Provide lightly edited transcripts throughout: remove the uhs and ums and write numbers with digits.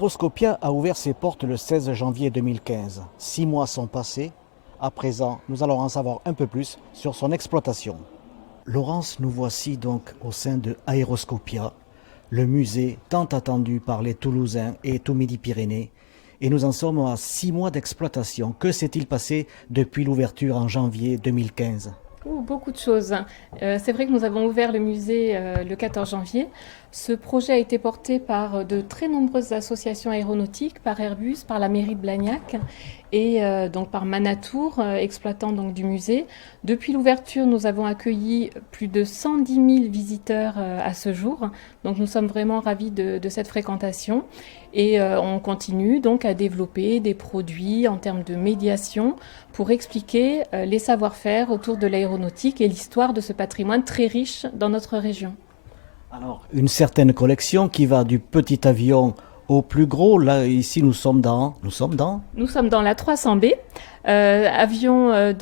Aéroscopia a ouvert ses portes le 16 janvier 2015. 6 mois sont passés. À présent, nous allons en savoir un peu plus sur son exploitation. Laurence, nous voici donc au sein de Aéroscopia, le musée tant attendu par les Toulousains et tout Midi-Pyrénées. Et nous en sommes à 6 mois d'exploitation. Que s'est-il passé depuis l'ouverture en janvier 2015 ? Beaucoup de choses. C'est vrai que nous avons ouvert le musée le 14 janvier. Ce projet a été porté par de très nombreuses associations aéronautiques, par Airbus, par la mairie de Blagnac et donc par Manatour, exploitant donc du musée. Depuis l'ouverture, nous avons accueilli plus de 110 000 visiteurs à ce jour. Donc nous sommes vraiment ravis de cette fréquentation. Et on continue donc à développer des produits en termes de médiation pour expliquer les savoir-faire autour de l'aéronautique et l'histoire de ce patrimoine très riche dans notre région. Alors, une certaine collection qui va du petit avion au plus gros. Là, ici, nous sommes dans La 300B, avion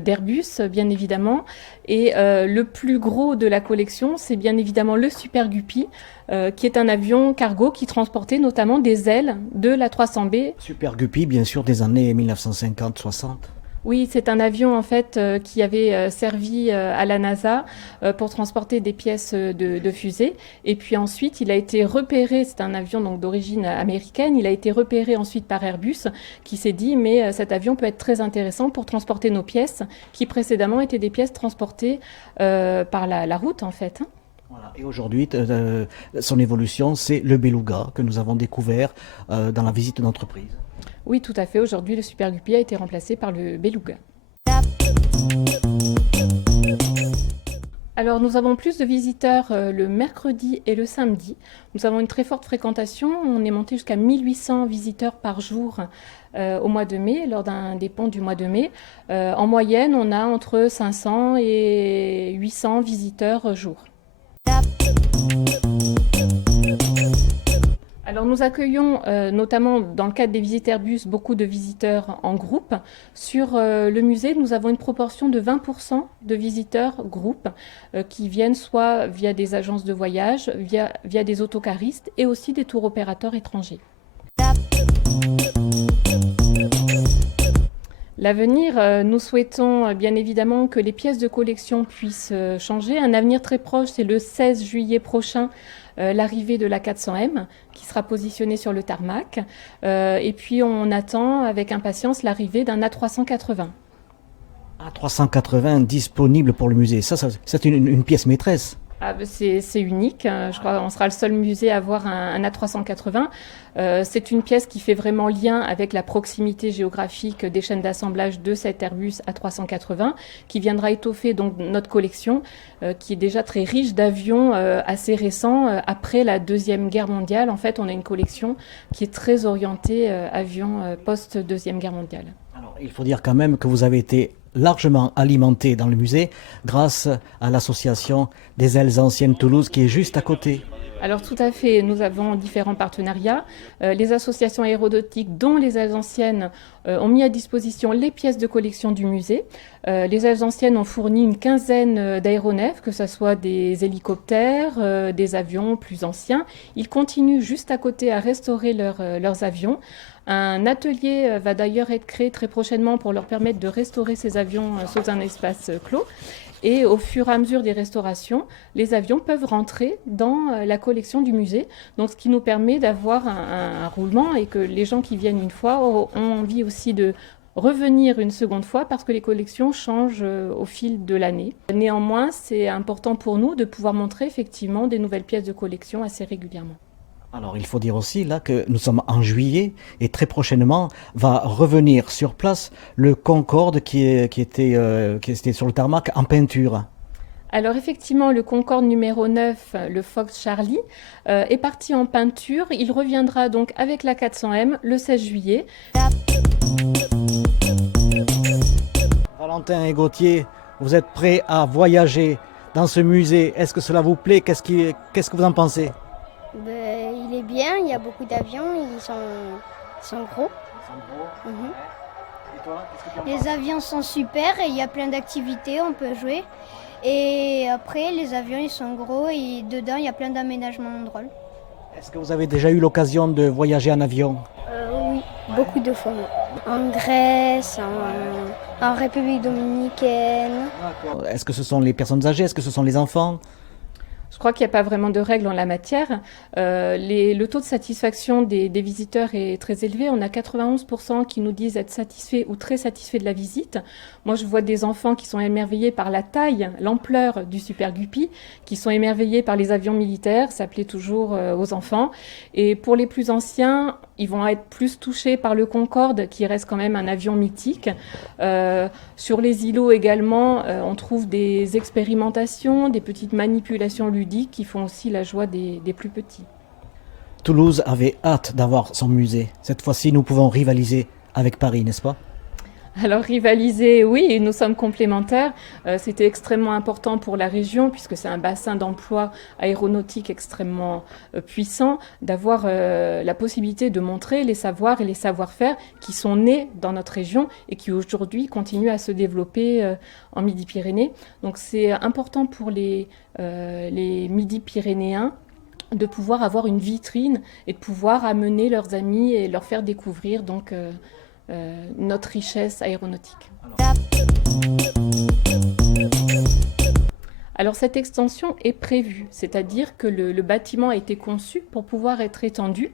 d'Airbus, bien évidemment. Et le plus gros de la collection, c'est bien évidemment le Super Guppy, qui est un avion cargo qui transportait notamment des ailes de la 300B. Super Guppy, bien sûr, des années 1950-60. Oui, c'est un avion en fait qui avait servi à la NASA pour transporter des pièces de fusée. Et puis ensuite, il a été repéré, c'est un avion donc d'origine américaine, il a été repéré ensuite par Airbus qui s'est dit mais cet avion peut être très intéressant pour transporter nos pièces qui précédemment étaient des pièces transportées par la route en fait. Voilà. Et aujourd'hui, son évolution, c'est le Beluga que nous avons découvert dans la visite d'entreprise. Oui, tout à fait. Aujourd'hui, le Super Guppy a été remplacé par le Beluga. Alors, nous avons plus de visiteurs le mercredi et le samedi. Nous avons une très forte fréquentation. On est monté jusqu'à 1800 visiteurs par jour au mois de mai, lors des ponts du mois de mai. En moyenne, on a entre 500 et 800 visiteurs jour. Alors nous accueillons notamment dans le cadre des visites Airbus beaucoup de visiteurs en groupe. Sur le musée, nous avons une proportion de 20% de visiteurs groupes qui viennent soit via des agences de voyage, via des autocaristes et aussi des tours opérateurs étrangers. L'avenir, nous souhaitons bien évidemment que les pièces de collection puissent changer. Un avenir très proche, c'est le 16 juillet prochain, l'arrivée de la 400M qui sera positionnée sur le tarmac. Et puis on attend avec impatience l'arrivée d'un A380. A380 disponible pour le musée. Ça c'est une pièce maîtresse. Ah, c'est unique, je crois qu'on sera le seul musée à avoir un A380. C'est une pièce qui fait vraiment lien avec la proximité géographique des chaînes d'assemblage de cet Airbus A380 qui viendra étoffer donc notre collection qui est déjà très riche d'avions assez récents. Après la Deuxième Guerre mondiale, en fait, on a une collection qui est très orientée avions post-Deuxième Guerre mondiale. Alors, il faut dire quand même que vous avez été largement alimenté dans le musée grâce à l'association des ailes anciennes Toulouse qui est juste à côté. Alors tout à fait, nous avons différents partenariats. Les associations aéronautiques, dont les ailes anciennes, ont mis à disposition les pièces de collection du musée. Les ailes anciennes ont fourni une quinzaine d'aéronefs, que ce soit des hélicoptères, des avions plus anciens. Ils continuent juste à côté à restaurer leurs avions. Un atelier va d'ailleurs être créé très prochainement pour leur permettre de restaurer ces avions sous un espace clos. Et au fur et à mesure des restaurations, les avions peuvent rentrer dans la collection du musée. Donc, ce qui nous permet d'avoir un roulement et que les gens qui viennent une fois ont envie aussi de revenir une seconde fois parce que les collections changent au fil de l'année. Néanmoins, c'est important pour nous de pouvoir montrer effectivement des nouvelles pièces de collection assez régulièrement. Alors il faut dire aussi là que nous sommes en juillet et très prochainement va revenir sur place le Concorde qui était sur le tarmac en peinture. Alors effectivement, le Concorde numéro 9, le Fox Charlie, est parti en peinture. Il reviendra donc avec la 400M le 16 juillet. Valentin et Gauthier, vous êtes prêts à voyager dans ce musée? Est-ce que cela vous plaît? Qu'est-ce que vous en pensez? Il est bien, il y a beaucoup d'avions, ils sont gros. Mhm. Et toi, Les avions sont super et il y a plein d'activités, on peut jouer. Et après, les avions, ils sont gros et dedans, il y a plein d'aménagements drôles. Est-ce que vous avez déjà eu l'occasion de voyager en avion? Oui, beaucoup de fois. En Grèce, en République dominicaine. Est-ce que ce sont les personnes âgées? Est-ce que ce sont les enfants? Je crois qu'il n'y a pas vraiment de règles en la matière. Le taux de satisfaction des visiteurs est très élevé. On a 91% qui nous disent être satisfaits ou très satisfaits de la visite. Moi, je vois des enfants qui sont émerveillés par la taille, l'ampleur du Super Guppy, qui sont émerveillés par les avions militaires. Ça plaît toujours aux enfants. Et pour les plus anciens, ils vont être plus touchés par le Concorde, qui reste quand même un avion mythique. Sur les îlots également, on trouve des expérimentations, des petites manipulations ludiques qui font aussi la joie des plus petits. Toulouse avait hâte d'avoir son musée. Cette fois-ci, nous pouvons rivaliser avec Paris, n'est-ce pas? Alors rivaliser, oui, nous sommes complémentaires. C'était extrêmement important pour la région puisque c'est un bassin d'emploi aéronautique extrêmement puissant d'avoir la possibilité de montrer les savoirs et les savoir-faire qui sont nés dans notre région et qui aujourd'hui continuent à se développer en Midi-Pyrénées. Donc c'est important pour les Midi-Pyrénéens de pouvoir avoir une vitrine et de pouvoir amener leurs amis et leur faire découvrir donc notre richesse aéronautique. Alors cette extension est prévue, c'est-à-dire que le bâtiment a été conçu pour pouvoir être étendu.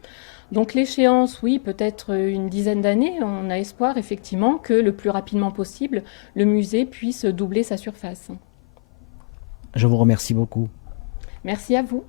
Donc l'échéance, oui, peut-être une dizaine d'années. On a espoir effectivement que le plus rapidement possible, le musée puisse doubler sa surface. Je vous remercie beaucoup. Merci à vous.